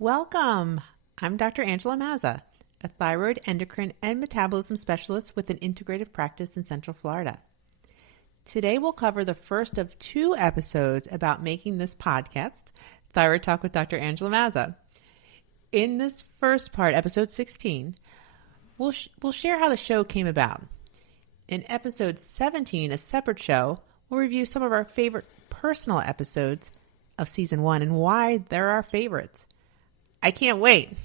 Welcome. I'm Dr. Angela Mazza, a thyroid, endocrine, and metabolism specialist with an integrative practice in Central Florida. Today we'll cover the first of 2 episodes about making this podcast, Thyroid Talk with Dr. Angela Mazza. In this first part, episode 16, we'll share how the show came about. In episode 17, a separate show, we'll review some of our favorite personal episodes of season 1 and why they're our favorites. I can't wait.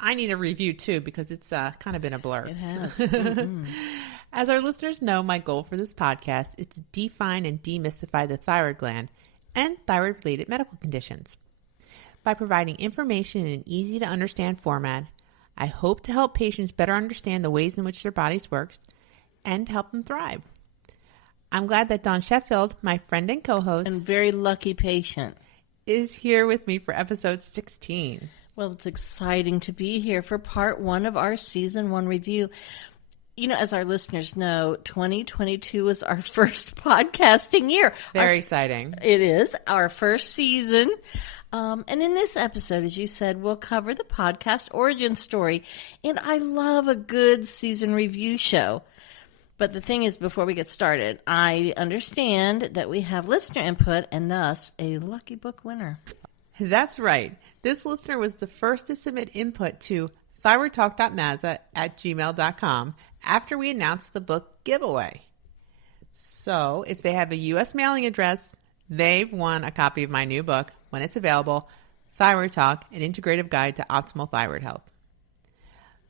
I need a review too because it's kind of been a blur. It has. Mm-hmm. As our listeners know, my goal for this podcast is to define and demystify the thyroid gland and thyroid-related medical conditions. By providing information in an easy-to-understand format, I hope to help patients better understand the ways in which their bodies work and help them thrive. I'm glad that Dawn Sheffield, my friend and co-host, And very lucky patient, is here with me for episode 16. Well, it's exciting to be here for part 1 of our season 1 review. You know, as our listeners know, 2022 is our first podcasting year. Very exciting. It is our first season. And in this episode, as you said, we'll cover the podcast origin story. And I love a good season review show. But the thing is, before we get started, I understand that we have listener input and thus a lucky book winner. That's right. This listener was the first to submit input to thyroidtalk.mazza@gmail.com after we announced the book giveaway. So if they have a U.S. mailing address, they've won a copy of my new book when it's available, Thyroid Talk, an integrative guide to optimal thyroid health.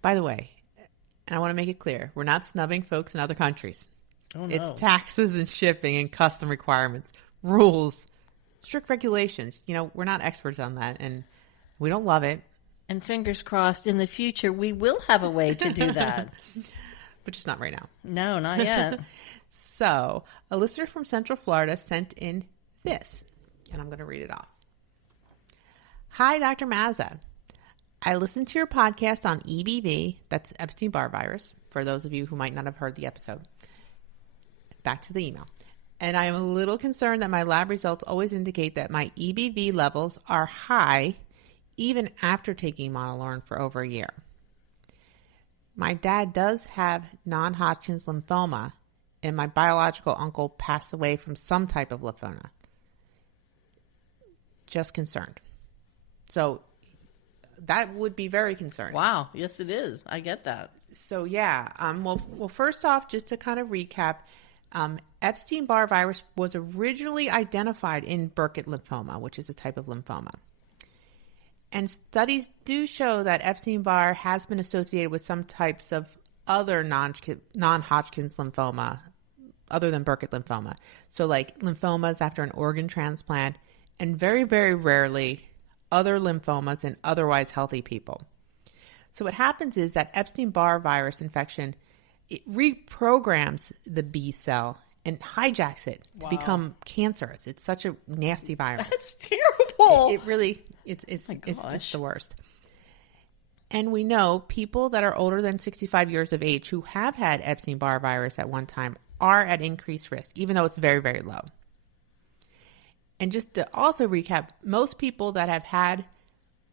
By the way, and I want to make it clear, we're not snubbing folks in other countries. Oh, no. It's taxes and shipping and custom requirements, rules, strict regulations. You know, we're not experts on that, and we don't love it. And fingers crossed, in the future, we will have a way to do that. But just not right now. No, not yet. So, a listener from Central Florida sent in this, and I'm going to read it off. Hi, Dr. Mazza. I listened to your podcast on EBV, that's Epstein-Barr virus, for those of you who might not have heard the episode. Back to the email. And I am a little concerned that my lab results always indicate that my EBV levels are high even after taking Monolaurin for over a year. My dad does have non-Hodgkin's lymphoma, and my biological uncle passed away from some type of lymphoma. Just concerned. So that would be very concerning. Wow. Yes, it is. I get that. So yeah. Well, first off, just to kind of recap, Epstein-Barr virus was originally identified in Burkitt lymphoma, which is a type of lymphoma. And studies do show that Epstein-Barr has been associated with some types of other non-Hodgkin's lymphoma other than Burkitt lymphoma. So like lymphomas after an organ transplant, and very, very rarely other lymphomas in otherwise healthy people. So what happens is that Epstein-Barr virus infection, it reprograms the B cell and hijacks it to become cancerous. It's such a nasty virus. That's terrible. It really, it's the worst. And we know people that are older than 65 years of age who have had Epstein-Barr virus at one time are at increased risk, even though it's very, very low. And just to also recap, most people that have had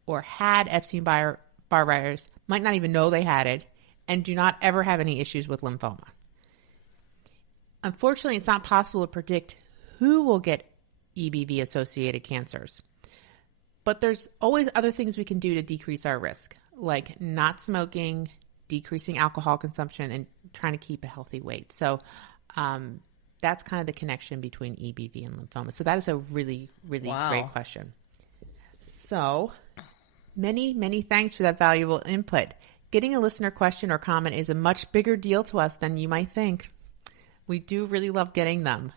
or had Epstein-Barr virus might not even know they had it and do not ever have any issues with lymphoma. Unfortunately, it's not possible to predict who will get EBV-associated cancers. But there's always other things we can do to decrease our risk, like not smoking, decreasing alcohol consumption, and trying to keep a healthy weight. So that's kind of the connection between EBV and lymphoma. So that is a really, really great question. So many, many thanks for that valuable input. Getting a listener question or comment is a much bigger deal to us than you might think. We do really love getting them.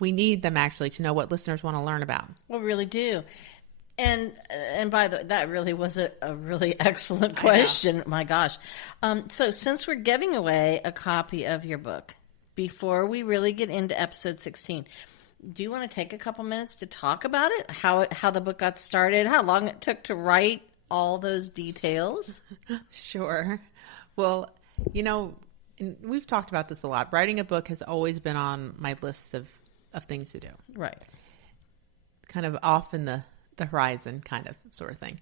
We need them actually to know what listeners want to learn about. We really do. And by the way, that really was a really excellent question. My gosh. So since we're giving away a copy of your book, before we really get into episode 16, do you want to take a couple minutes to talk about it? How the book got started, how long it took to write all those details? Sure. Well, you know, we've talked about this a lot. Writing a book has always been on my list of things to do. Right. Kind of off in the horizon kind of sort of thing.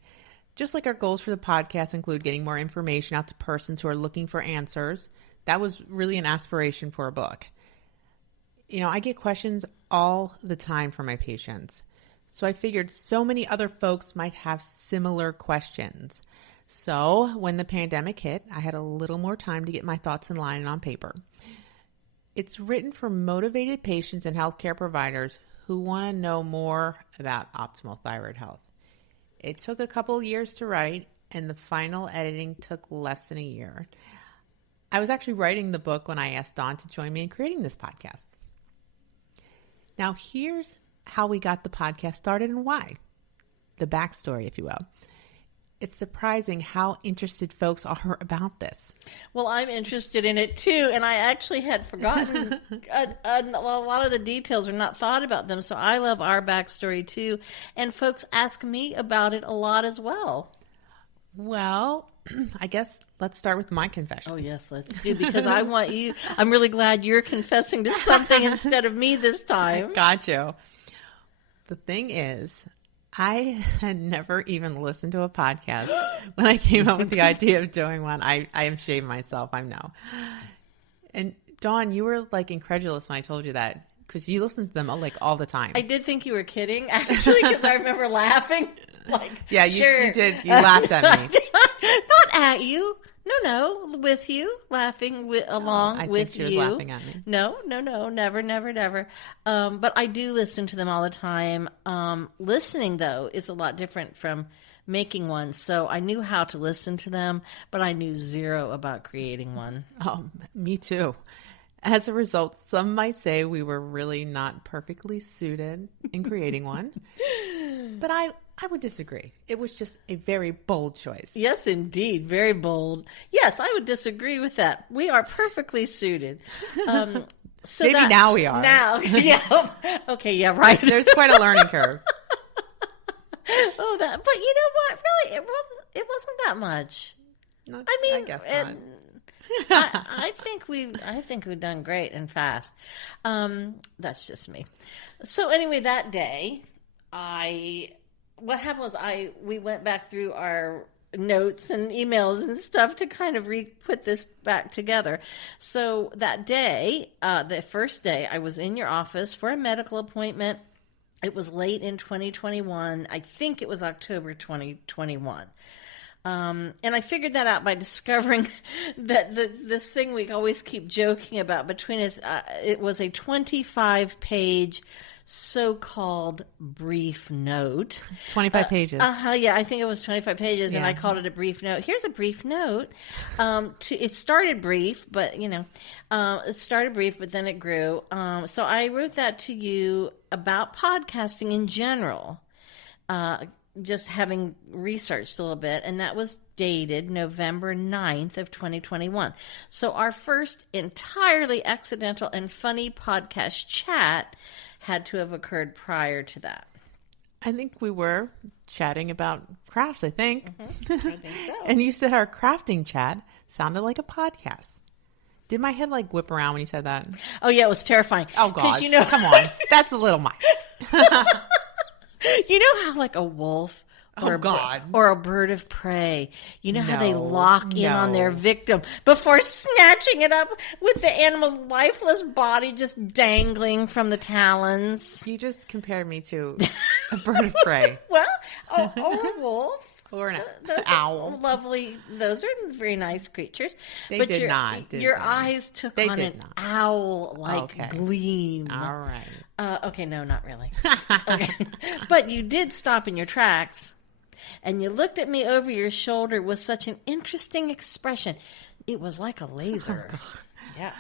Just like our goals for the podcast include getting more information out to persons who are looking for answers, that was really an aspiration for a book. I get questions all the time from my patients. So I figured so many other folks might have similar questions. So when the pandemic hit, I had a little more time to get my thoughts in line and on paper. It's written for motivated patients and healthcare providers who want to know more about optimal thyroid health. It took a couple years to write, and the final editing took less than a year. I was actually writing the book when I asked Dawn to join me in creating this podcast. Now, here's how we got the podcast started and why. The backstory, if you will. It's surprising how interested folks are about this. Well, I'm interested in it too, and I actually had forgotten a lot of the details or not thought about them, so I love our backstory too, and folks ask me about it a lot as well. Well, I guess let's start with my confession. Oh, yes, let's do, because I want you. I'm really glad you're confessing to something instead of me this time. Got you. The thing is, I had never even listened to a podcast when I came up with the idea of doing one. I am shaming myself. I know. And Dawn, you were like incredulous when I told you that because you listen to them like all the time. I did think you were kidding, actually, because I remember laughing. Like, yeah, sure. You did. You laughed at me. Not at you. No, with you, laughing along with you. I think she was laughing at me. No, never. But I do listen to them all the time. Listening, though, is a lot different from making one. So I knew how to listen to them, but I knew zero about creating one. Oh, me too. As a result, some might say we were really not perfectly suited in creating one. But I would disagree. It was just a very bold choice. Yes, indeed. Very bold. Yes, I would disagree with that. We are perfectly suited. So maybe now we are. Now, yeah. Okay, yeah, right. There's quite a learning curve. But you know what? Really, it wasn't that much. I guess not. I think we've done great and fast. That's just me. So anyway, that day, what happened was we went back through our notes and emails and stuff to kind of put this back together. So that day, the first day, I was in your office for a medical appointment. It was late in 2021. I think it was October 2021. And I figured that out by discovering that this thing we always keep joking about between us, it was a 25-page so-called brief note. 25 pages. Yeah, I think it was 25 pages, and I called it a brief note. Here's a brief note. It started brief, but, then it grew. So I wrote that to you about podcasting in general, just having researched a little bit, and that was dated November 9th of 2021. So our first entirely accidental and funny podcast chat had to have occurred prior to that. I think we were chatting about crafts, I think. Mm-hmm. I think so. And you said our crafting chat sounded like a podcast. Did my head whip around when you said that? Oh, yeah, it was terrifying. Oh, God. Come on. That's a little much. You know how a wolf or a bird of prey, how they lock in on their victim before snatching it up with the animal's lifeless body just dangling from the talons? You just compared me to a bird of prey. Well, or a wolf. Or an owl. Lovely. Those are very nice creatures. They did not. Your eyes took on an owl-like gleam. All right. Okay, no, not really. Okay. But you did stop in your tracks, and you looked at me over your shoulder with such an interesting expression. It was like a laser. Oh, God. Yeah.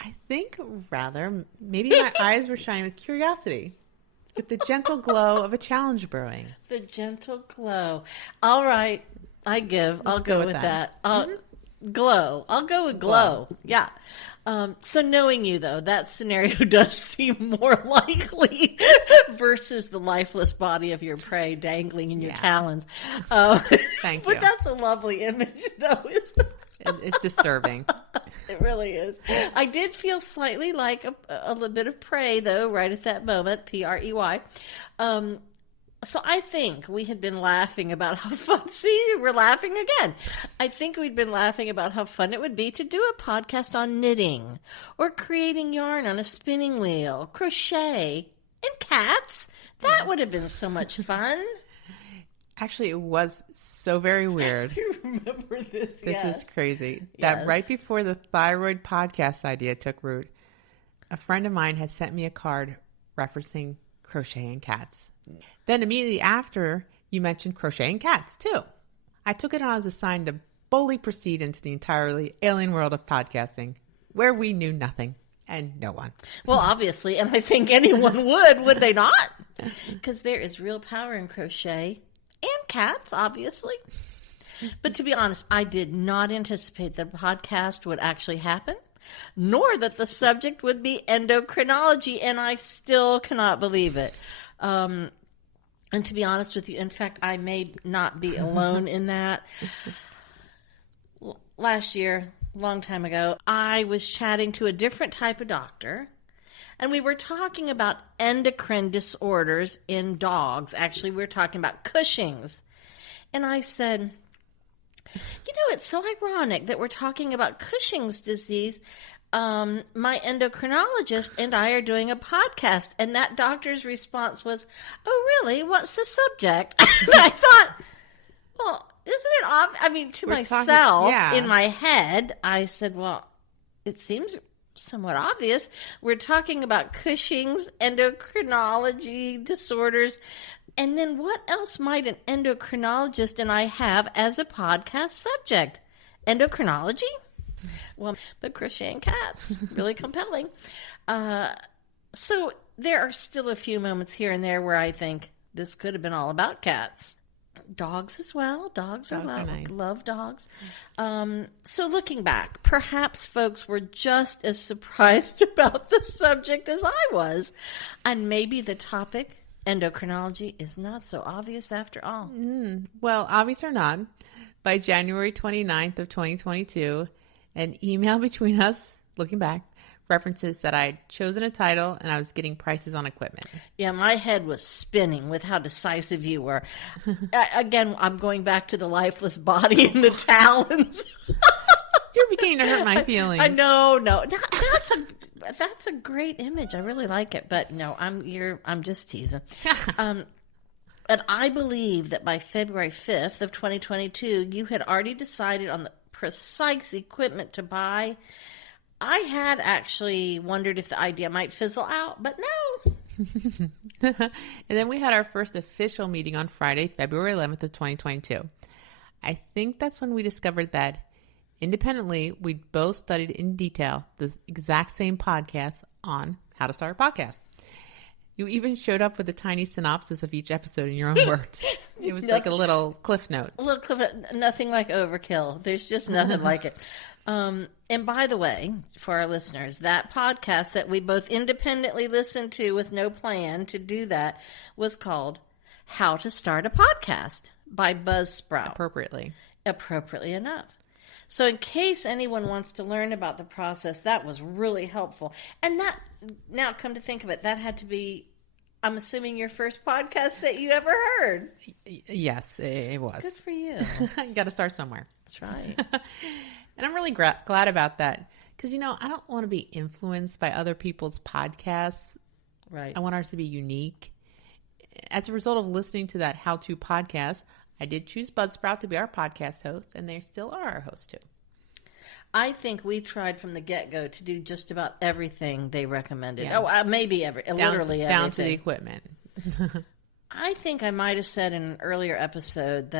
I think rather, maybe my eyes were shining with curiosity. With the gentle glow of a challenge brewing. The gentle glow. All right. I'll go with that. Glow. I'll go with glow. Yeah. So knowing you, though, that scenario does seem more likely versus the lifeless body of your prey dangling in your talons. Thank you. But that's a lovely image, though, isn't it? It's disturbing. It really is. I did feel slightly like a little bit of prey, though, right at that moment, Prey. So I think we had been laughing about how fun, see, we're laughing again. I think we'd been laughing about how fun it would be to do a podcast on knitting or creating yarn on a spinning wheel, crochet, and cats. That would have been so much fun. Actually, it was so very weird. I remember this, This is crazy. Yes. That right before the thyroid podcast idea took root, a friend of mine had sent me a card referencing crocheting cats. Then immediately after, you mentioned crocheting cats, too. I took it on as a sign to boldly proceed into the entirely alien world of podcasting, where we knew nothing and no one. Well, obviously, and I think anyone would they not? Because there is real power in crochet and cats, obviously. But to be honest, I did not anticipate that the podcast would actually happen, nor that the subject would be endocrinology, and I still cannot believe it. And to be honest with you, in fact, I may not be alone in that. Last year, long time ago, I was chatting to a different type of doctor, and we were talking about endocrine disorders in dogs. Actually, we were talking about Cushing's. And I said, it's so ironic that we're talking about Cushing's disease. My endocrinologist and I are doing a podcast, and that doctor's response was, "Oh, really? What's the subject?" And I thought, well, isn't it obvious? I mean, to myself, in my head, I said, well, it seems somewhat obvious. We're talking about Cushing's, endocrinology disorders, and then what else might an endocrinologist and I have as a podcast subject? Endocrinology? Well, but crocheting cats, really compelling. So there are still a few moments here and there where I think this could have been all about cats. Dogs as well. Dogs are nice. Love dogs. So looking back, perhaps folks were just as surprised about the subject as I was. And maybe the topic, endocrinology, is not so obvious after all. Well, obvious or not, by January 29th of 2022, an email between us, looking back, references that I had chosen a title and I was getting prices on equipment. Yeah, my head was spinning with how decisive you were. Again, I'm going back to the lifeless body and the talons. You're beginning to hurt my feelings. I know, no. That's a great image. I really like it. But no, I'm just teasing. And I believe that by February 5th of 2022, you had already decided on the precise equipment to buy. I had actually wondered if the idea might fizzle out, but no. And then we had our first official meeting on Friday, February 11th of 2022. I think that's when we discovered that independently, we'd both studied in detail the exact same podcast on how to start a podcast. You even showed up with a tiny synopsis of each episode in your own words. It was like a little cliff note. A little cliff note. Nothing like overkill. There's just nothing like it. And by the way, for our listeners, that podcast that we both independently listened to with no plan to do that was called How to Start a Podcast by Buzzsprout. Appropriately enough. So in case anyone wants to learn about the process, that was really helpful. And that, now come to think of it, that had to be, I'm assuming, your first podcast that you ever heard. Yes, it was. Good for you. You got to start somewhere. That's right. And I'm really glad about that because, I don't want to be influenced by other people's podcasts. Right. I want ours to be unique. As a result of listening to that how-to podcast, I did choose Buzzsprout to be our podcast host, and they still are our host too. I think we tried from the get-go to do just about everything they recommended. Yeah. Oh, maybe literally everything. Down to the equipment. I think I might have said in an early episode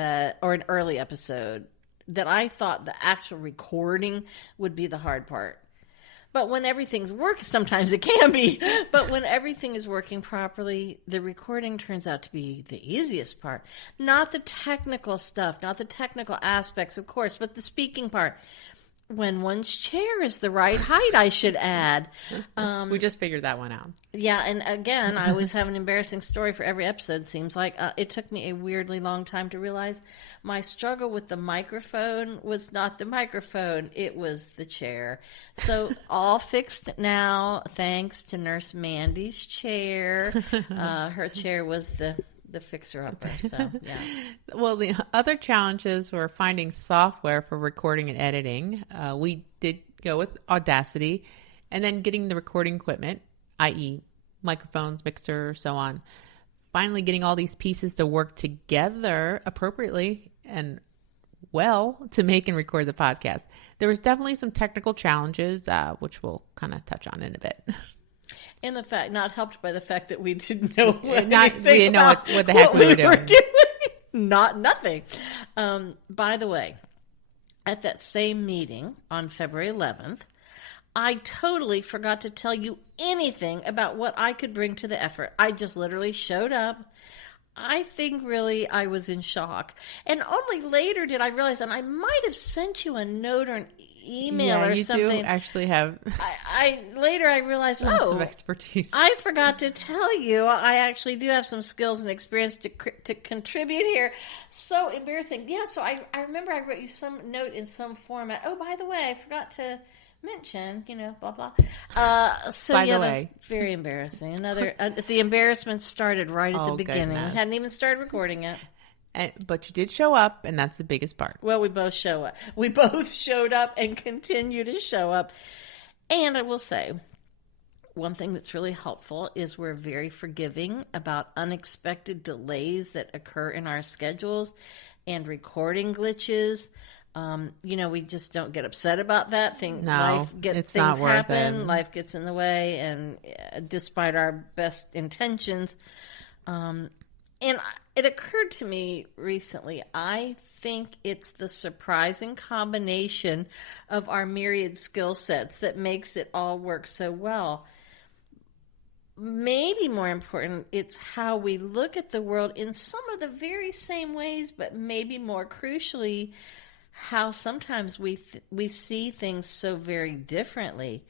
that I thought the actual recording would be the hard part. But when everything's working, sometimes it can be, but when everything is working properly, the recording turns out to be the easiest part. Not the technical stuff, not the technical aspects, of course, but the speaking part. When one's chair is the right height, I should add. We just figured that one out. Yeah, and again, I always have an embarrassing story for every episode, seems like. It took me a weirdly long time to realize my struggle with the microphone was not the microphone, it was the chair. So all fixed now, thanks to Nurse Mandy's chair. Her chair was the the fixer-upper. So, yeah. Well, the other challenges were finding software for recording and editing. We did go with Audacity, and then getting the recording equipment, i.e. microphones, mixer, so on. Finally getting all these pieces to work together appropriately and well to make and record the podcast. There was definitely some technical challenges, which we'll kind of touch on in a bit. And the fact, not helped by the fact that we didn't know we didn't know what the heck we were doing. Nothing. By the way, at that same meeting on February 11th, I totally forgot to tell you anything about what I could bring to the effort. I just literally showed up. I think really I was in shock. And only later did I realize, and I might have sent you a note or an email or something. You do actually have. Later I realized, some expertise. I forgot to tell you, I actually do have some skills and experience to contribute here. So embarrassing. Yeah, so I remember I wrote you some note in some format. Oh, by the way, I forgot to mention, blah, blah. By the way. That's very embarrassing. The embarrassment started right at the beginning. Goodness. We hadn't even started recording it. But you did show up, and that's the biggest part. Well, we both show up. We both showed up and continue to show up. And I will say, one thing that's really helpful is we're very forgiving about unexpected delays that occur in our schedules and recording glitches. We just don't get upset about that. Things happen. Life gets in the way, and despite our best intentions, and it occurred to me recently, I think it's the surprising combination of our myriad skill sets that makes it all work so well. Maybe more important, it's how we look at the world in some of the very same ways, but maybe more crucially, how sometimes we see things so very differently.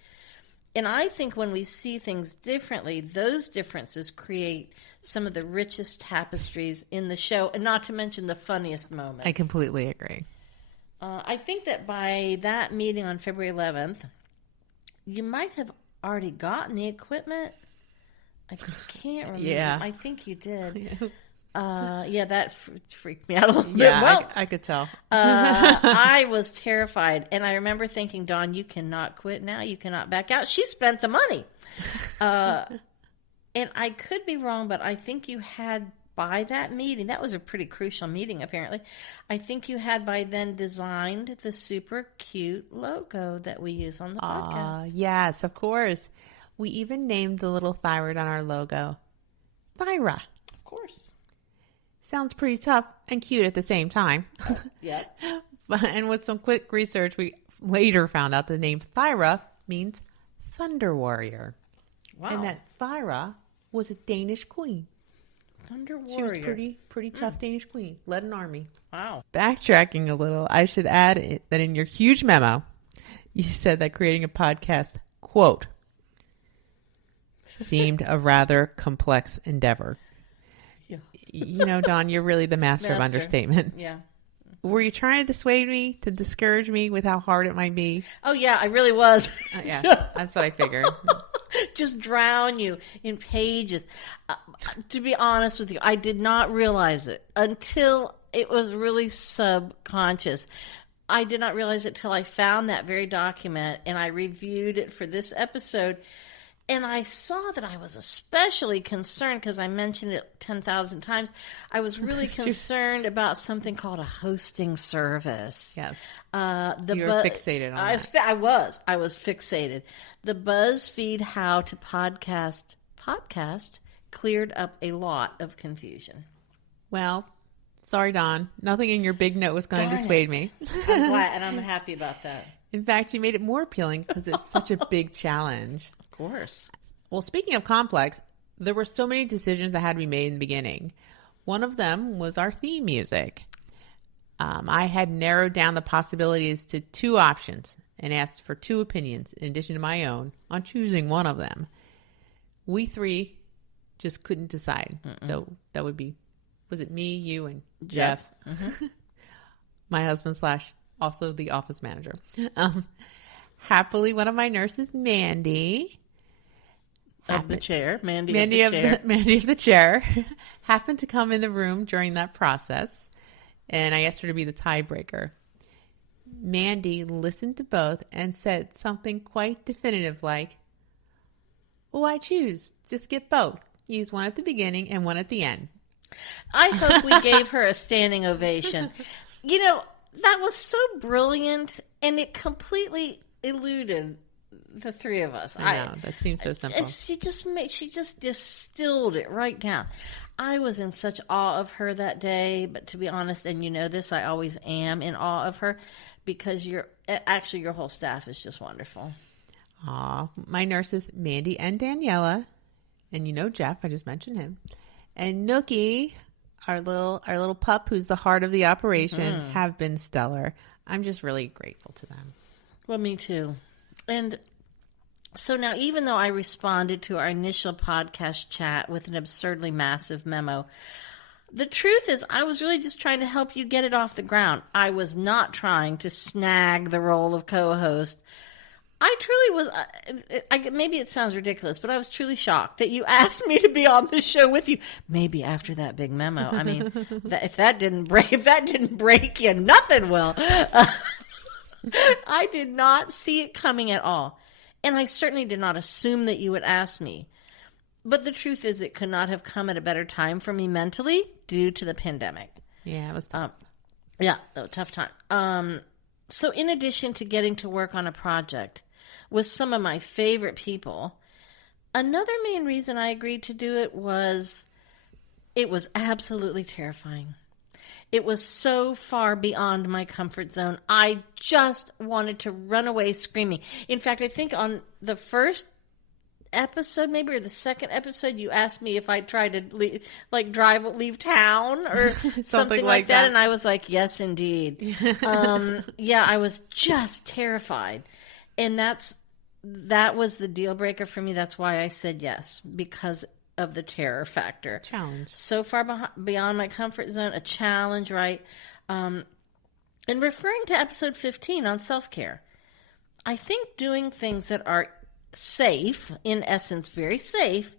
And I think when we see things differently, those differences create some of the richest tapestries in the show, and not to mention the funniest moments. I completely agree. I think that by that meeting on February 11th, you might have already gotten the equipment. I can't remember. Yeah. I think you did. That freaked me out a little bit. Yeah, well, I could tell. I was terrified. And I remember thinking, Dawn, you cannot quit now. You cannot back out. She spent the money. And I could be wrong, but I think you had by that meeting, that was a pretty crucial meeting apparently, I think you had by then designed the super cute logo that we use on the podcast. Yes, of course. We even named the little thyroid on our logo Thyra. Of course. Sounds pretty tough and cute at the same time. Yep. And with some quick research, we later found out the name Thyra means Thunder Warrior. Wow. And that Thyra was a Danish queen. Thunder Warrior. She was pretty tough Danish queen. Led an army. Wow. Backtracking a little, I should add that in your huge memo, you said that creating a podcast, quote, seemed a rather complex endeavor. Yeah. Dawn, you're really the master of understatement. Yeah. Were you trying to dissuade me, to discourage me with how hard it might be? Oh, yeah, I really was. Yeah, that's what I figured. Just drown you in pages. To be honest with you, I did not realize it until it was really subconscious. I did not realize it till I found that very document and I reviewed it for this episode. And I saw that I was especially concerned because I mentioned it 10,000 times. I was really concerned about something called a hosting service. Yes. You were fixated on that. I was fixated. The BuzzFeed How to Podcast cleared up a lot of confusion. Well, sorry, Dawn. Nothing in your big note was going to dissuade me. I'm glad, and I'm happy about that. In fact, you made it more appealing because it's such a big challenge. Of course. Well, speaking of complex, there were so many decisions that had to be made in the beginning. One of them was our theme music. I had narrowed down the possibilities to 2 options and asked for 2 opinions in addition to my own on choosing one of them. We 3 just couldn't decide. So that would be, was it me, you, and Jeff? Mm-hmm. My husband / also the office manager. Happily, one of my nurses, Mandy, of the chair, Mandy Mandy of the chair. Mandy of the chair happened to come in the room during that process, and I asked her to be the tiebreaker. Mandy listened to both and said something quite definitive like, well, why choose? Just get both. Use one at the beginning and one at the end. I hope we gave her a standing ovation. You know, that was so brilliant, and it completely eluded the three of us. I know, that seems so simple. She just distilled it right down. I was in such awe of her that day, but to be honest, and you know this, I always am in awe of her because your whole staff is just wonderful. Aw, my nurses, Mandy and Daniela, and you know Jeff, I just mentioned him, and Nookie, our little pup who's the heart of the operation, have been stellar. I'm just really grateful to them. Well, me too. And so now, even though I responded to our initial podcast chat with an absurdly massive memo, the truth is I was really just trying to help you get it off the ground. I was not trying to snag the role of co-host. I truly was, maybe it sounds ridiculous, but I was truly shocked that you asked me to be on the show with you. Maybe after that big memo. I mean, if that didn't break you, nothing will. I did not see it coming at all. And I certainly did not assume that you would ask me. But the truth is it could not have come at a better time for me mentally due to the pandemic. Yeah, it was tough. Tough time. So in addition to getting to work on a project with some of my favorite people, another main reason I agreed to do it was absolutely terrifying. It was so far beyond my comfort zone. I just wanted to run away screaming. In fact, I think on the first episode, maybe, or the second episode, you asked me if I tried to leave town or something like that. And I was like, yes, indeed. I was just terrified. And that was the deal breaker for me. That's why I said yes, because of the terror factor. Challenge. So far beyond my comfort zone, a challenge, right? And referring to episode 15 on self-care, I think doing things that are safe, in essence, very safe,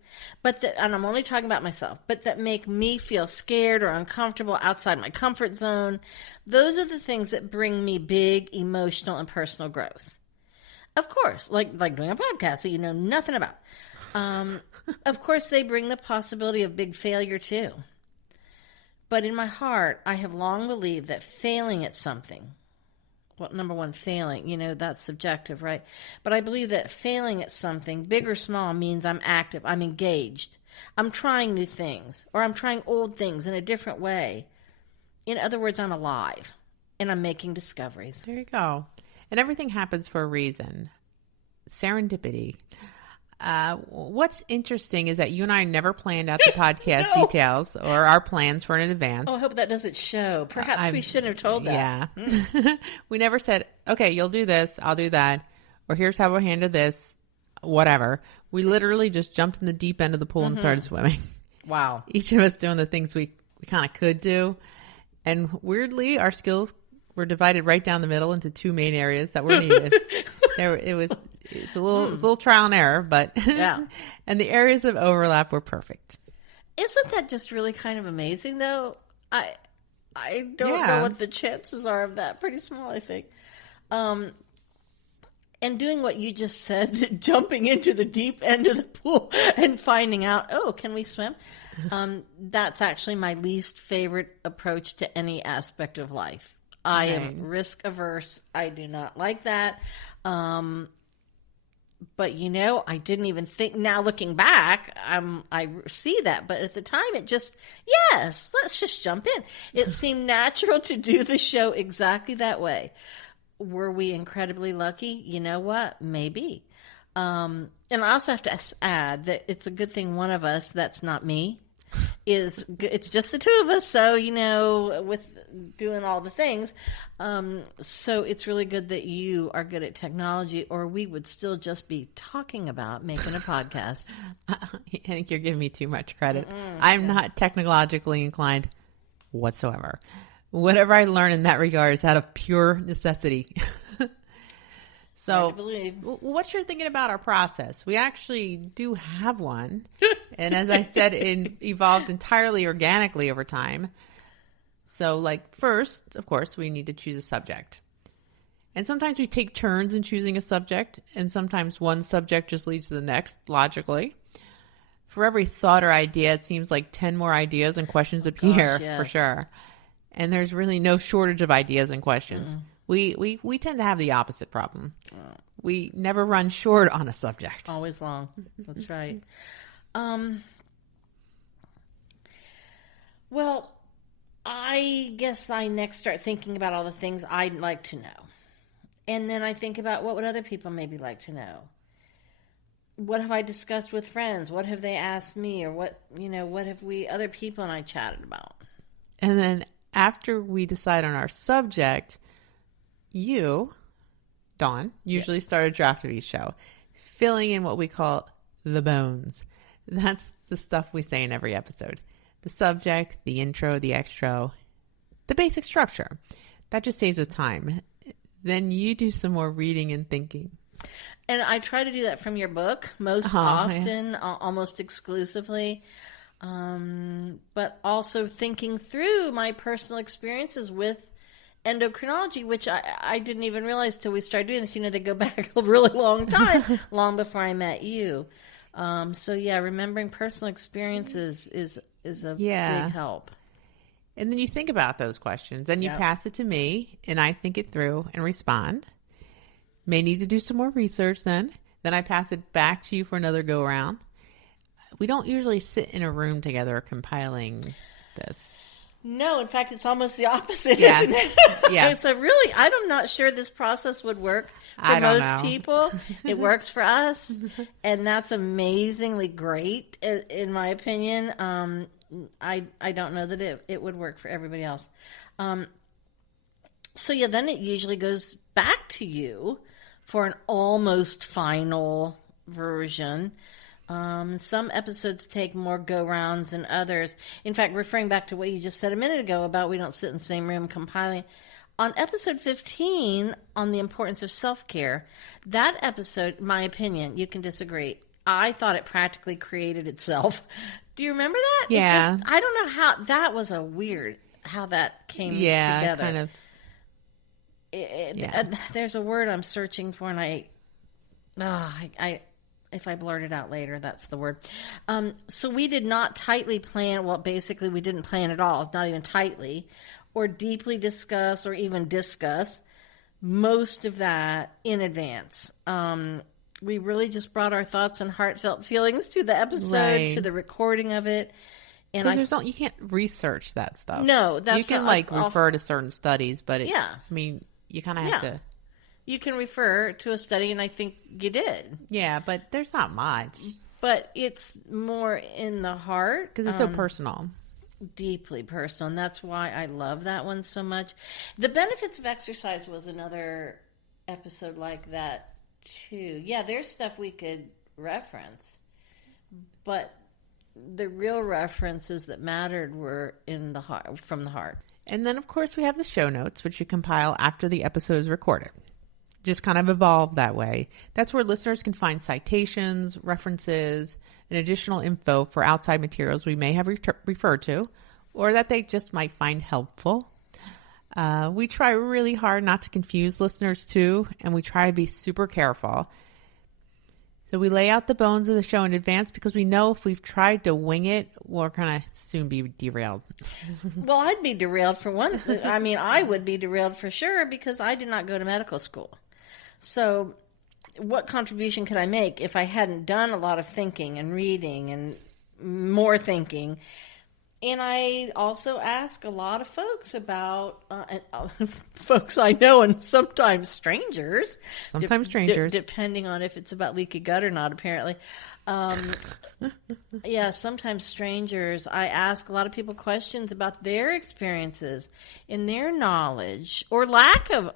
and I'm only talking about myself, but that make me feel scared or uncomfortable outside my comfort zone, those are the things that bring me big emotional and personal growth. Of course, like doing a podcast that you know nothing about. Of course, they bring the possibility of big failure too. But in my heart, I have long believed that failing at something, well, number one, failing, that's subjective, right? But I believe that failing at something, big or small, means I'm active, I'm engaged, I'm trying new things, or I'm trying old things in a different way. In other words, I'm alive, and I'm making discoveries. There you go. And everything happens for a reason. Serendipity. What's interesting is that you and I never planned out the podcast details or our plans for it in advance. Oh, I hope that doesn't show. Perhaps we shouldn't have told that. Yeah. We never said, okay, you'll do this, I'll do that, or here's how we'll handle this, whatever. We literally just jumped in the deep end of the pool and started swimming. Wow. Each of us doing the things we kind of could do. And weirdly, our skills were divided right down the middle into two main areas that were needed. It's a little trial and error, but yeah. And the areas of overlap were perfect. Isn't that just really kind of amazing, though? I don't know what the chances are of that. Pretty small, I think. And doing what you just said, jumping into the deep end of the pool and finding out, can we swim? That's actually my least favorite approach to any aspect of life. I am risk averse. I do not like that. But, I didn't even think, now looking back, I see that. But at the time, yes, let's just jump in. It seemed natural to do the show exactly that way. Were we incredibly lucky? You know what? Maybe. And I also have to add that it's a good thing one of us, that's not me, it's just the two of us. So, with doing all the things. So it's really good that you are good at technology, or we would still just be talking about making a podcast. I think you're giving me too much credit. I'm not technologically inclined whatsoever. Whatever I learn in that regard is out of pure necessity. So, to believe. What you're thinking about our process? We actually do have one. And as I said, it evolved entirely organically over time. So, like, first, of course, we need to choose a subject. And sometimes we take turns in choosing a subject, and sometimes one subject just leads to the next, logically. For every thought or idea, it seems like 10 more ideas and questions appear, for sure. And there's really no shortage of ideas and questions. We tend to have the opposite problem. We never run short on a subject. Always long. That's right. Well, I guess I next start thinking about all the things I'd like to know. And then I think about what would other people maybe like to know. What have I discussed with friends? What have they asked me? Or what have other people and I chatted about? And then after we decide on our subject, you, Dawn, usually start a draft of each show, filling in what we call the bones. That's the stuff we say in every episode. The subject, the intro, the extra, the basic structure. That just saves us time. Then you do some more reading and thinking. And I try to do that from your book most often, almost exclusively. But also thinking through my personal experiences with endocrinology, which I didn't even realize till we started doing this. They go back a really long time, long before I met you. So yeah, remembering personal experiences is a big help. And then you think about those questions and you pass it to me and I think it through and respond. May need to do some more research then. Then I pass it back to you for another go around. We don't usually sit in a room together compiling this. No, in fact, it's almost the opposite, isn't it? Yeah. It's I'm not sure this process would work for most people. It works for us, and that's amazingly great, in my opinion. I don't know that it would work for everybody else. So yeah, then it usually goes back to you for an almost final version. Some episodes take more go-rounds than others. In fact, referring back to what you just said a minute ago about we don't sit in the same room compiling, on episode 15 on the importance of self-care, that episode, my opinion, you can disagree, I thought it practically created itself. Do you remember that? Yeah. I don't know how, that was a weird, how that came together. Yeah, kind of. There's a word I'm searching for, and if I blurt it out later, that's the word. So we did not tightly plan. Well, basically, we didn't plan at all. It's not even tightly, or deeply discuss, or even discuss most of that in advance. We really just brought our thoughts and heartfelt feelings to the episode, to the recording of it. And you can't research that stuff. No, that's you can refer to certain studies, but you kind of have to. You can refer to a study, and I think you did. Yeah, but there's not much. But it's more in the heart. Because it's so personal. Deeply personal, and that's why I love that one so much. The benefits of exercise was another episode like that, too. Yeah, there's stuff we could reference, but the real references that mattered were in the heart, from the heart. And then, of course, we have the show notes, which you compile after the episode is recorded. Just kind of evolved that way. That's where listeners can find citations, references, and additional info for outside materials we may have referred to, or that they just might find helpful. We try really hard not to confuse listeners too, and we try to be super careful. So we lay out the bones of the show in advance because we know if we've tried to wing it, we're going to soon be derailed. Well, I'd be derailed for one. I mean, I would be derailed for sure because I did not go to medical school. So what contribution could I make if I hadn't done a lot of thinking and reading and more thinking? And I also ask a lot of folks about, folks I know and sometimes strangers. Sometimes strangers. Depending on if it's about leaky gut or not, apparently. Yeah, sometimes strangers. I ask a lot of people questions about their experiences and their knowledge or lack of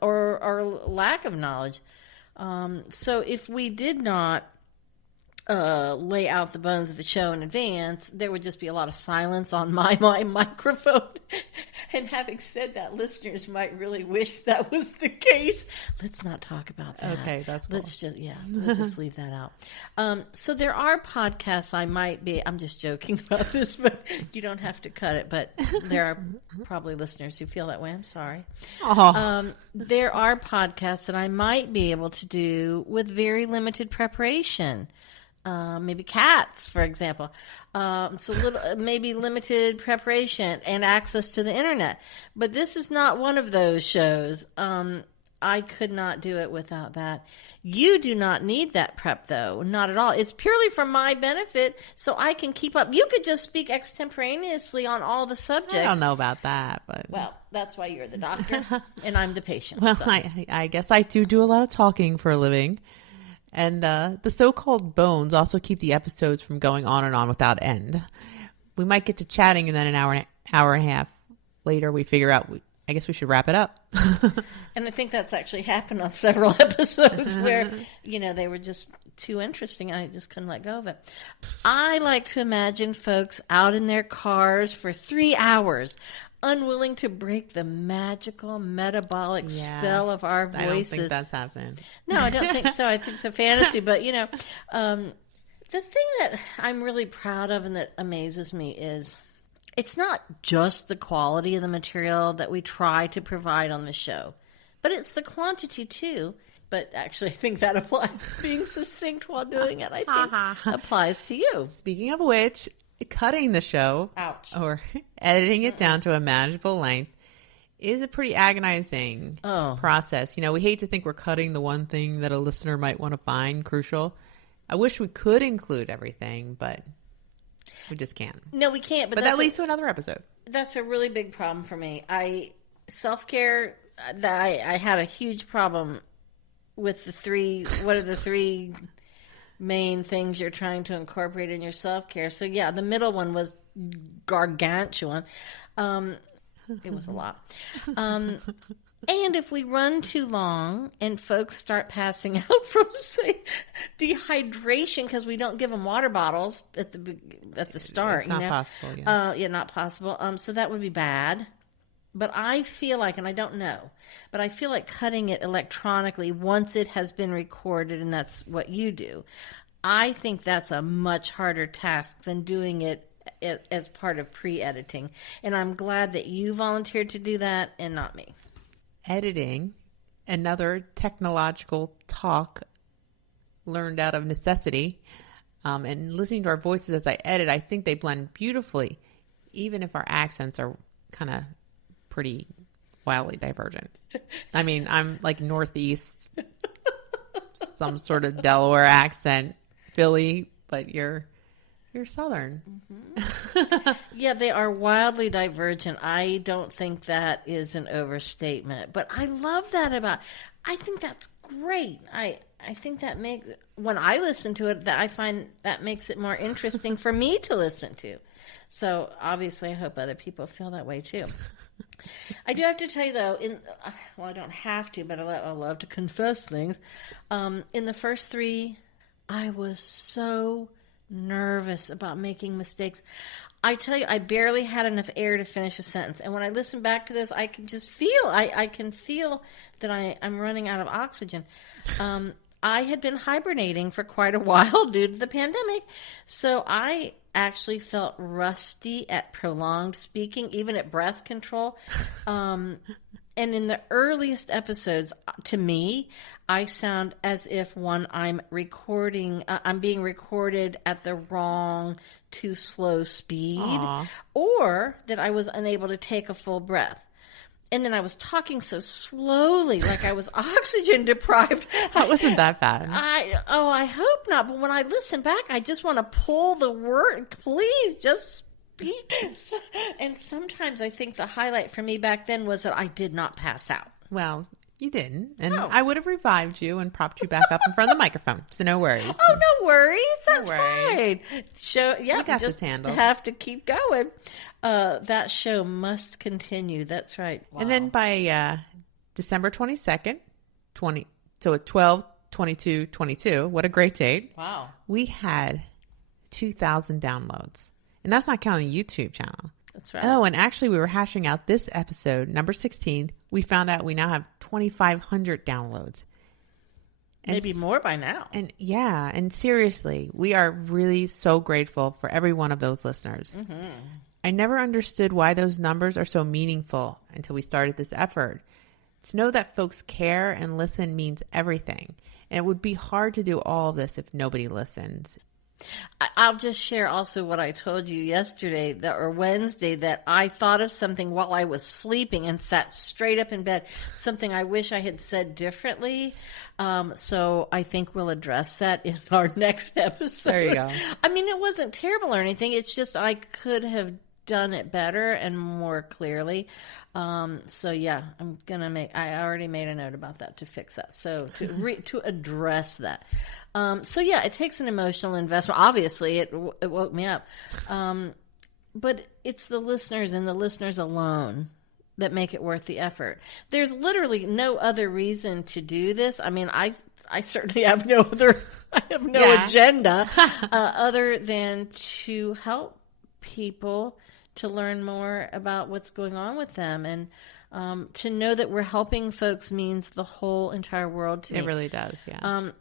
knowledge. So if we did not lay out the bones of the show in advance, there would just be a lot of silence on my microphone. And having said that, listeners might really wish that was the case. Let's not talk about that. Okay, that's cool. We'll just leave that out. So there are podcasts I'm just joking about this, but you don't have to cut it. But there are probably listeners who feel that way. I'm sorry. There are podcasts that I might be able to do with very limited preparation. Maybe cats, for example. Maybe limited preparation and access to the internet. But this is not one of those shows. I could not do it without that. You do not need that prep, though. Not at all. It's purely for my benefit, so I can keep up. You could just speak extemporaneously on all the subjects. I don't know about that, but... Well, that's why you're the doctor, and I'm the patient. Well, so. I guess I do a lot of talking for a living. And the so-called bones also keep the episodes from going on and on without end. We might get to chatting, and then an hour and a half later, we figure out, I guess we should wrap it up. And I think that's actually happened on several episodes where, they were just too interesting. I just couldn't let go of it. I like to imagine folks out in their cars for 3 hours, unwilling to break the magical metabolic spell of our voices. I don't think that's happening. No, I don't think so. I think it's a fantasy. But, the thing that I'm really proud of and that amazes me is it's not just the quality of the material that we try to provide on the show, but it's the quantity too. But actually, I think that applies. Being succinct while doing it, I think, applies to you. Speaking of which... Cutting the show or editing it down to a manageable length is a pretty agonizing process. We hate to think we're cutting the one thing that a listener might want to find crucial. I wish we could include everything, but we just can't. No, we can't. But that leads to another episode. That's a really big problem for me. Self-care, I had a huge problem with the three. What are the three main things you're trying to incorporate in your self-care? So the middle one was gargantuan. It was a lot. And if we run too long and folks start passing out from, say, dehydration because we don't give them water bottles at the start, it's not possible. Not possible. So that would be bad. But I feel like, and I don't know, but I feel like cutting it electronically once it has been recorded, and that's what you do. I think that's a much harder task than doing it as part of pre-editing. And I'm glad that you volunteered to do that and not me. Editing, another technological talk learned out of necessity. And listening to our voices as I edit, I think they blend beautifully, even if our accents are kind of pretty wildly divergent. I mean, I'm like Northeast, some sort of Delaware accent, Philly, but you're Southern. Mm-hmm. Yeah, they are wildly divergent. I don't think that is an overstatement, but I love that I think that's great. I think that makes, when I listen to it, that I find that makes it more interesting for me to listen to. So obviously I hope other people feel that way too. I do have to tell you though, I don't have to, but I love to confess things. In the first 3, I was so nervous about making mistakes. I tell you, I barely had enough air to finish a sentence. And when I listen back to this, I can just feel, I can feel that I'm running out of oxygen. I had been hibernating for quite a while due to the pandemic. So I actually felt rusty at prolonged speaking, even at breath control. And in the earliest episodes, to me, I sound as if I'm being recorded at the wrong, too slow speed, or that I was unable to take a full breath. And then I was talking so slowly, like I was oxygen deprived. That wasn't that bad. I hope not. But when I listen back, I just want to pull the word. Please just speak. And sometimes I think the highlight for me back then was that I did not pass out. Well, you didn't. And I would have revived you and propped you back up in front of the microphone. So no worries. Oh, no worries. That's fine. You got this handled. Have to keep going. That show must continue. That's right. Wow. And then by December 22nd, so at 12 12/22/22. What a great date. Wow. We had 2,000 downloads. And that's not counting the YouTube channel. That's right. Oh, and actually we were hashing out this episode, number 16. We found out we now have 2,500 downloads. And maybe more by now. And yeah, and seriously, we are really so grateful for every one of those listeners. Mm-hmm. I never understood why those numbers are so meaningful until we started this effort. To know that folks care and listen means everything. And it would be hard to do all of this if nobody listens. I'll just share also what I told you yesterday or Wednesday, that I thought of something while I was sleeping and sat straight up in bed, something I wish I had said differently. So I think we'll address that in our next episode. There you go. I mean, it wasn't terrible or anything. It's just I could have done it better and more clearly. So yeah, I already made a note about that to fix that. So to address that. So yeah, it takes an emotional investment. Obviously it woke me up. But it's the listeners and the listeners alone that make it worth the effort. There's literally no other reason to do this. I mean, I certainly have no agenda, other than to help people to learn more about what's going on with them, and to know that we're helping folks means the whole entire world to me. It really does, yeah.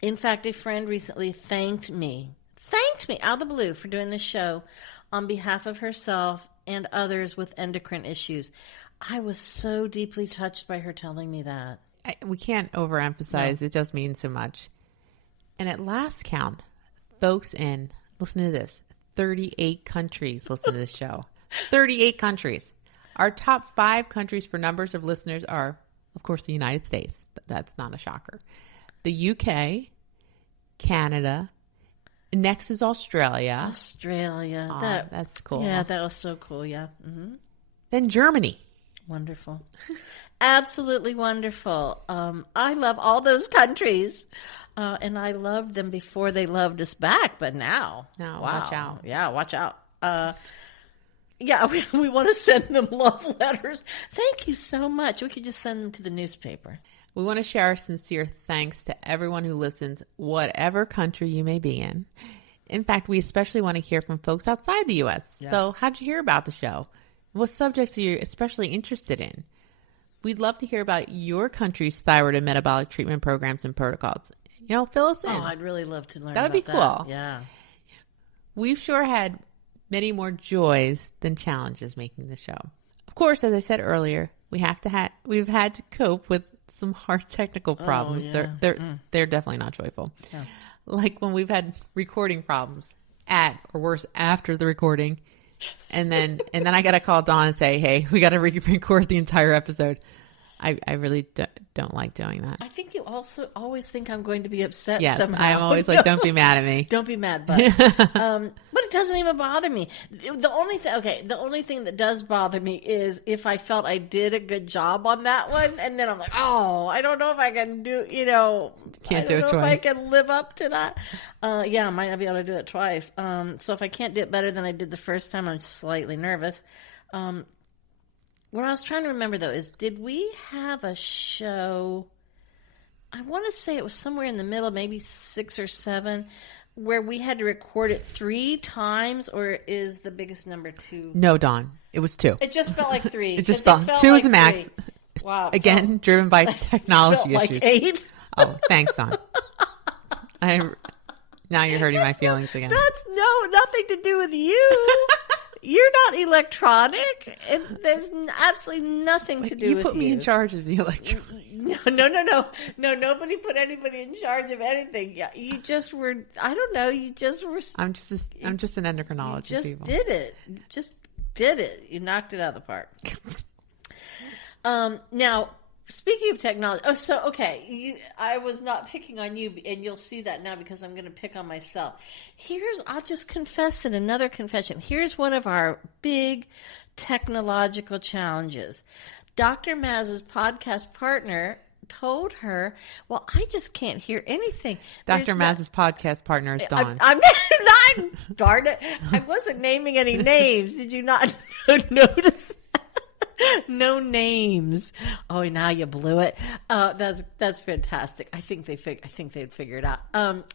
In fact, a friend recently thanked me out of the blue for doing this show on behalf of herself and others with endocrine issues. I was so deeply touched by her telling me that. We can't overemphasize. No. It just means so much. And at last count, folks listen to this, 38 countries listen to this show. 38 countries. Our top 5 countries for numbers of listeners are, of course, the United States. That's not a shocker. The UK, Canada. Next is Australia. That's cool. Yeah, that was so cool. Yeah. Mm-hmm. Then Germany. Wonderful. Absolutely wonderful. I love all those countries. And I loved them before they loved us back, but now. No, wow. Watch out. Yeah, watch out. Yeah, we want to send them love letters. Thank you so much. We could just send them to the newspaper. We want to share our sincere thanks to everyone who listens, whatever country you may be in. In fact, we especially want to hear from folks outside the U.S. Yeah. So how'd you hear about the show? What subjects are you especially interested in? We'd love to hear about your country's thyroid and metabolic treatment programs and protocols. Fill us in. Oh, I'd really love to learn that would be cool. That. Yeah. We've sure had many more joys than challenges making the show. Of course, as I said earlier, we've had to cope with some hard technical problems. Oh, yeah. They're definitely not joyful. Yeah. Like when we've had recording problems or worse, after the recording. And then I got to call Dawn and say, hey, we got to record the entire episode. I really don't like doing that. I think you also always think I'm going to be upset yes, somehow. I'm always like, don't be mad at me. Don't be mad, but it doesn't even bother me. The only thing that does bother me is if I felt I did a good job on that one, and then I'm like, oh, I don't know if I can do, can't do it twice. If I can live up to that. I might not be able to do it twice. So if I can't do it better than I did the first time, I'm slightly nervous. What I was trying to remember, though, is did we have a show, I want to say it was somewhere in the middle, maybe 6 or 7, where we had to record it 3 times, or is the biggest number 2? No, Dawn. It was 2. It just felt like 3. It just felt 2 is the max. 3. Wow. Again, driven by technology felt issues. Like 8. Oh, thanks, Dawn. Now you're hurting my feelings again. That's nothing to do with you. You're not electronic, and there's absolutely nothing to do with you. You put me in charge of the electronic. No. Nobody put anybody in charge of anything. Yeah, you just were. I don't know. You just were. I'm just an endocrinologist. You people. Did it. You just did it. You knocked it out of the park. Now, speaking of technology, I was not picking on you, and you'll see that now because I'm going to pick on myself. I'll just confess in another confession. Here's one of our big technological challenges. Dr. Mazza's podcast partner told her, well, I just can't hear anything. Dr. Mazza's podcast partner is Dawn. I'm not, darn it. I wasn't naming any names. Did you not notice? No names. Oh, now you blew it. That's fantastic. I think they'd figure it out.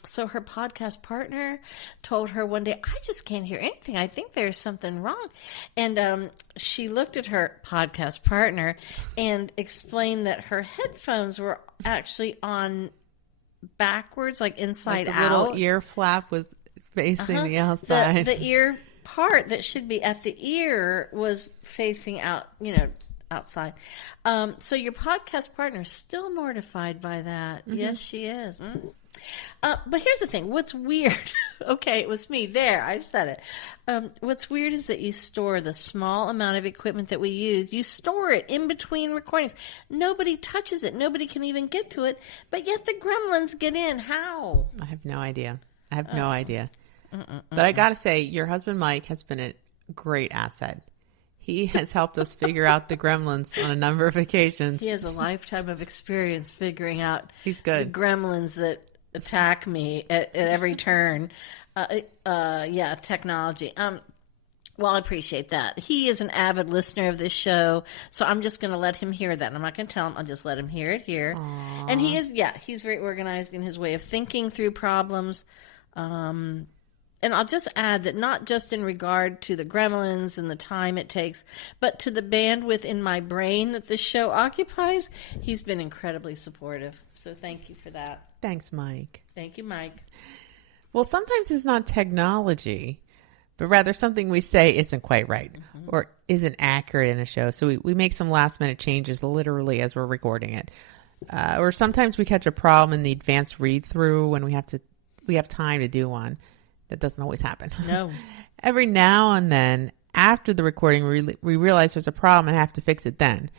So her podcast partner told her one day, I just can't hear anything. I think there's something wrong. And she looked at her podcast partner and explained that her headphones were actually on backwards, like inside the out. Little ear flap was facing the outside. The ear part that should be at the ear was facing out, outside. So your podcast partner is still mortified by that. Mm-hmm. Yes, she is. But here's the thing. What's weird, okay, it was me. There, I've said it. What's weird is that you store the small amount of equipment that we use. You store it in between recordings. Nobody touches it. Nobody can even get to it. But yet the gremlins get in. How? I have no idea. But I got to say, your husband, Mike, has been a great asset. He has helped us figure out the gremlins on a number of occasions. He has a lifetime of experience figuring out He's good. The gremlins that attack me at every turn. Technology. Well, I appreciate that. He is an avid listener of this show, so I'm just going to let him hear that. I'm not going to tell him. I'll just let him hear it here. Aww. And he's very organized in his way of thinking through problems. And I'll just add that not just in regard to the gremlins and the time it takes, but to the bandwidth in my brain that this show occupies, he's been incredibly supportive. So thank you for that. Thanks, Mike. Thank you, Mike. Well, sometimes it's not technology, but rather something we say isn't quite right or isn't accurate in a show. So we make some last minute changes literally as we're recording it. Or sometimes we catch a problem in the advanced read through when we have time to do one. That doesn't always happen. No. Every now and then, after the recording, we realize there's a problem and have to fix it then.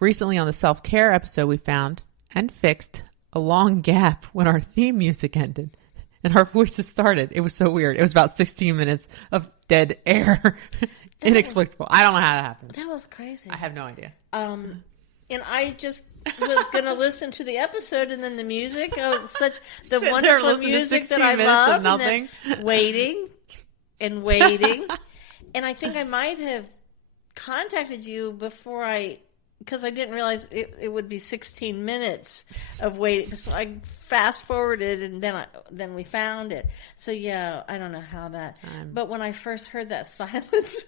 Recently on the self-care episode, we found and fixed a long gap when our theme music ended and our voices started. It was so weird. It was about 16 minutes of dead air. Inexplicable. I don't know how that happened. That was crazy. I have no idea. And I just was going to listen to the episode and then the music. Such the Sitting wonderful music that I love. Nothing. And then waiting and waiting. And I think I might have contacted you because I didn't realize it would be 16 minutes of waiting. So I fast forwarded and then we found it. So yeah, I don't know how that. But when I first heard that silence,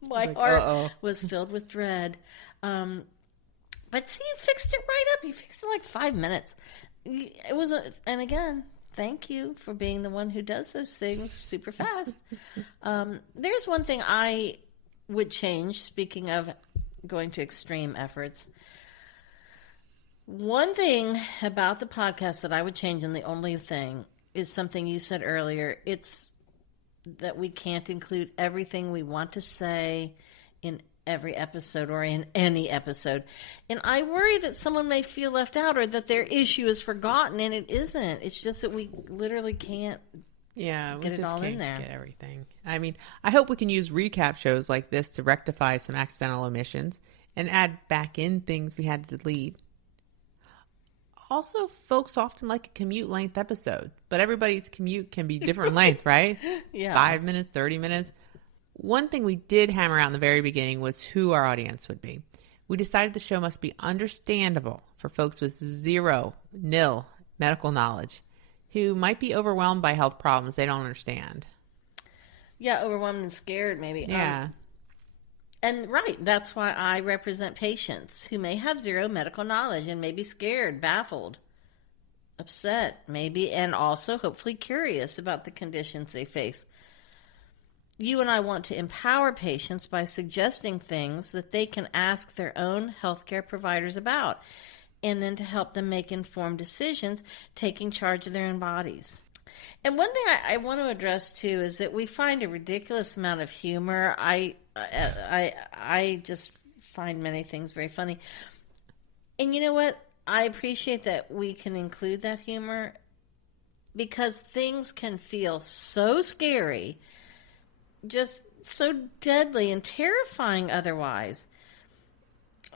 my heart was filled with dread. But see, he fixed it right up. He fixed it in like 5 minutes. It was and again, thank you for being the one who does those things super fast. There's one thing I would change, speaking of going to extreme efforts. One thing about the podcast that I would change, and the only thing, is something you said earlier. It's that we can't include everything we want to say in every episode or in any episode. And I worry that someone may feel left out or that their issue is forgotten, and it isn't. It's just that we literally can't get it all in there. Get everything. I mean, I hope we can use recap shows like this to rectify some accidental omissions and add back in things we had to delete. Also, folks often like a commute length episode, but everybody's commute can be different length, right? Yeah. 5 minutes, 30 minutes. One thing we did hammer out in the very beginning was who our audience would be. We decided the show must be understandable for folks with nil medical knowledge who might be overwhelmed by health problems they don't understand. Yeah, overwhelmed and scared maybe. Yeah. And right, that's why I represent patients who may have zero medical knowledge and may be scared, baffled, upset maybe, and also hopefully curious about the conditions they face. You and I want to empower patients by suggesting things that they can ask their own healthcare providers about, and then to help them make informed decisions, taking charge of their own bodies. And one thing I want to address too is that we find a ridiculous amount of humor. I just find many things very funny. And you know what? I appreciate that we can include that humor because things can feel so scary, just so deadly and terrifying otherwise.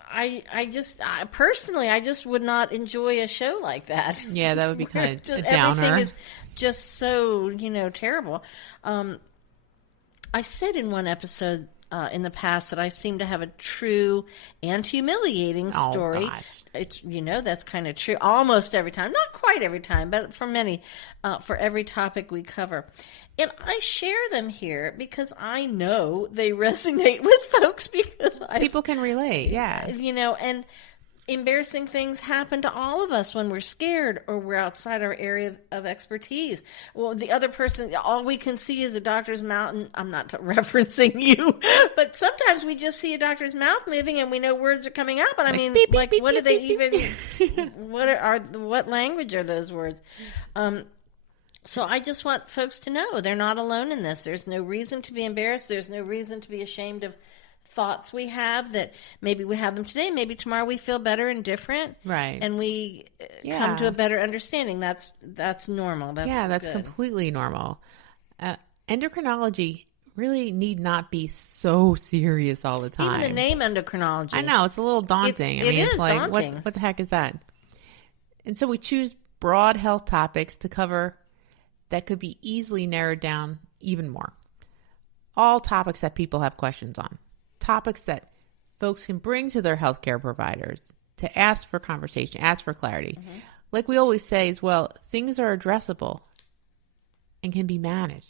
I personally would not enjoy a show like that. Yeah, that would be kind of a downer. Everything is just so, terrible. I said in one episode in the past that I seem to have a true and humiliating story. Oh, gosh. It's, that's kind of true almost every time. Not quite every time, but for every topic we cover. And I share them here because I know they resonate with folks because people can relate. Yeah. And embarrassing things happen to all of us when we're scared or we're outside our area of expertise. Well, the other person, all we can see is a doctor's mouth. And I'm not referencing you, but sometimes we just see a doctor's mouth moving and we know words are coming out. But I mean, beep, beep, beep, what beep, do they beep, even, what language are those words? So I just want folks to know they're not alone in this. There's no reason to be embarrassed. There's no reason to be ashamed of thoughts we have, that maybe we have them today, maybe tomorrow we feel better and different, right? And we come to a better understanding. That's normal. That's good. Completely normal. Endocrinology really need not be so serious all the time. Even the name endocrinology, I know it's a little daunting. It's like daunting. What the heck is that? And so we choose broad health topics to cover that could be easily narrowed down even more. All topics that people have questions on. Topics that folks can bring to their healthcare providers to ask for conversation, ask for clarity. Mm-hmm. Like we always say as well, things are addressable and can be managed.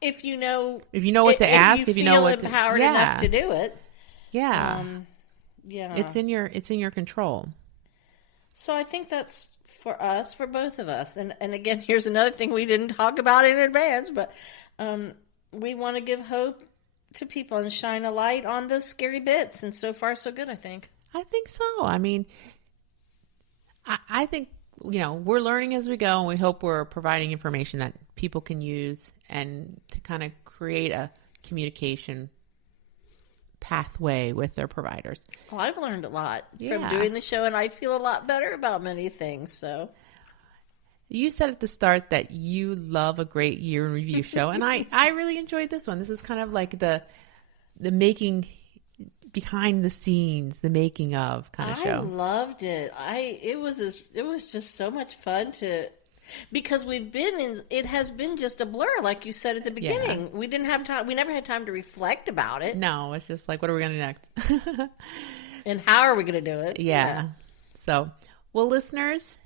If you know what to ask, if you know what to empowered enough to do it. Yeah. It's in your control. So I think that's for us, for both of us. And again, here's another thing we didn't talk about in advance, but we want to give hope to people and shine a light on those scary bits. And so far, so good, I think. I think so. I mean, I think, we're learning as we go, and we hope we're providing information that people can use and to kind of create a communication pathway with their providers. Well, I've learned a lot from doing the show, and I feel a lot better about many things. So you said at the start that you love a great year in review show, and I really enjoyed this one. This is kind of like the making, behind the scenes, the making of kind of show. I loved it. It was just so much fun because it has been just a blur, like you said at the beginning. Yeah. We didn't have time. We never had time to reflect about it. No, it's just like, what are we going to do next? And how are we going to do it? Yeah. So, well, listeners,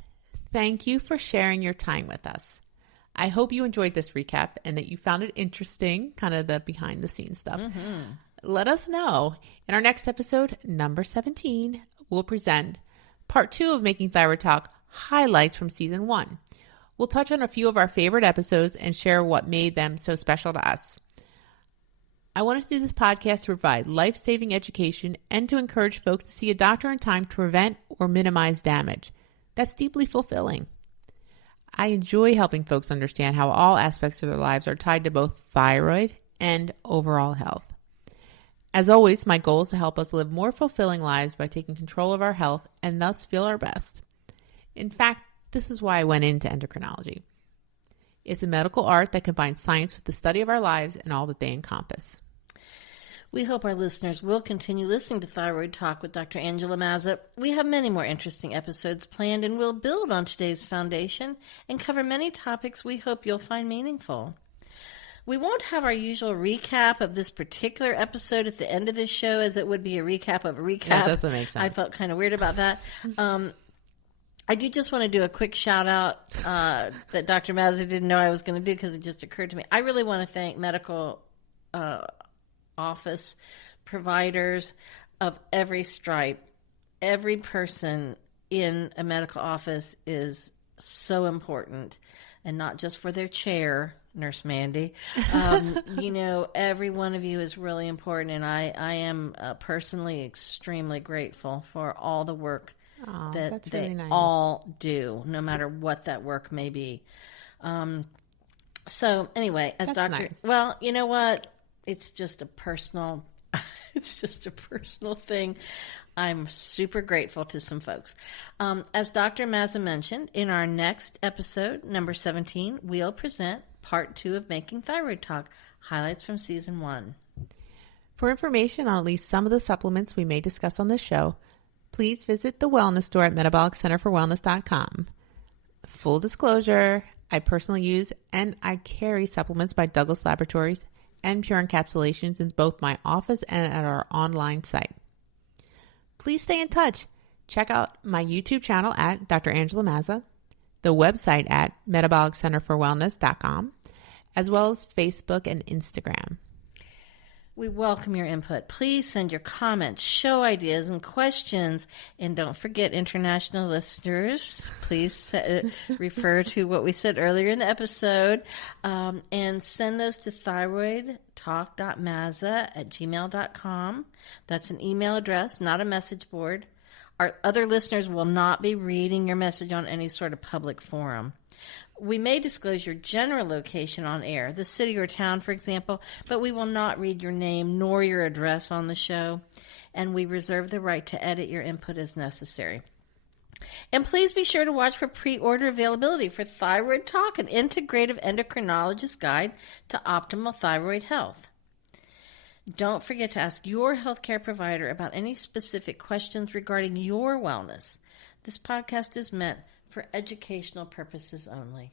thank you for sharing your time with us. I hope you enjoyed this recap and that you found it interesting, kind of the behind the scenes stuff. Mm-hmm. Let us know. In our next episode, number 17, we'll present part 2 of Making Thyroid Talk, highlights from season 1. We'll touch on a few of our favorite episodes and share what made them so special to us. I wanted to do this podcast to provide life-saving education and to encourage folks to see a doctor in time to prevent or minimize damage. That's deeply fulfilling. I enjoy helping folks understand how all aspects of their lives are tied to both thyroid and overall health. As always, my goal is to help us live more fulfilling lives by taking control of our health and thus feel our best. In fact, this is why I went into endocrinology. It's a medical art that combines science with the study of our lives and all that they encompass. We hope our listeners will continue listening to Thyroid Talk with Dr. Angela Mazza. We have many more interesting episodes planned, and we'll build on today's foundation and cover many topics we hope you'll find meaningful. We won't have our usual recap of this particular episode at the end of this show, as it would be a recap of a recap. That doesn't make sense. I felt kind of weird about that. I do just want to do a quick shout out that Dr. Mazza didn't know I was going to do because it just occurred to me. I really want to thank medical office providers of every stripe. Every person in a medical office is so important, and not just for their chair, Nurse Mandy. Every one of you is really important, and I am personally extremely grateful for all the work that they really nice. All do, no matter what that work may be. So anyway, as Dr. Nice. Well, you know what? It's just a personal thing. I'm super grateful to some folks. As Dr. Mazza mentioned, in our next episode, number 17, we'll present part 2 of Making Thyroid Talk, highlights from season 1. For information on at least some of the supplements we may discuss on this show, please visit the wellness store at metaboliccenterforwellness.com. Full disclosure, I personally use and I carry supplements by Douglas Laboratories and pure encapsulations in both my office and at our online site. Please stay in touch. Check out my YouTube channel at Dr. Angela Mazza, the website at metaboliccenterforwellness.com, as well as Facebook and Instagram. We welcome your input. Please send your comments, show ideas, and questions. And don't forget, international listeners, please refer to what we said earlier in the episode, and send those to thyroidtalk.mazza@gmail.com. That's an email address, not a message board. Our other listeners will not be reading your message on any sort of public forum. We may disclose your general location on air, the city or town, for example, but we will not read your name nor your address on the show, and we reserve the right to edit your input as necessary. And please be sure to watch for pre-order availability for Thyroid Talk, an integrative endocrinologist guide to optimal thyroid health. Don't forget to ask your healthcare provider about any specific questions regarding your wellness. This podcast is meant for educational purposes only.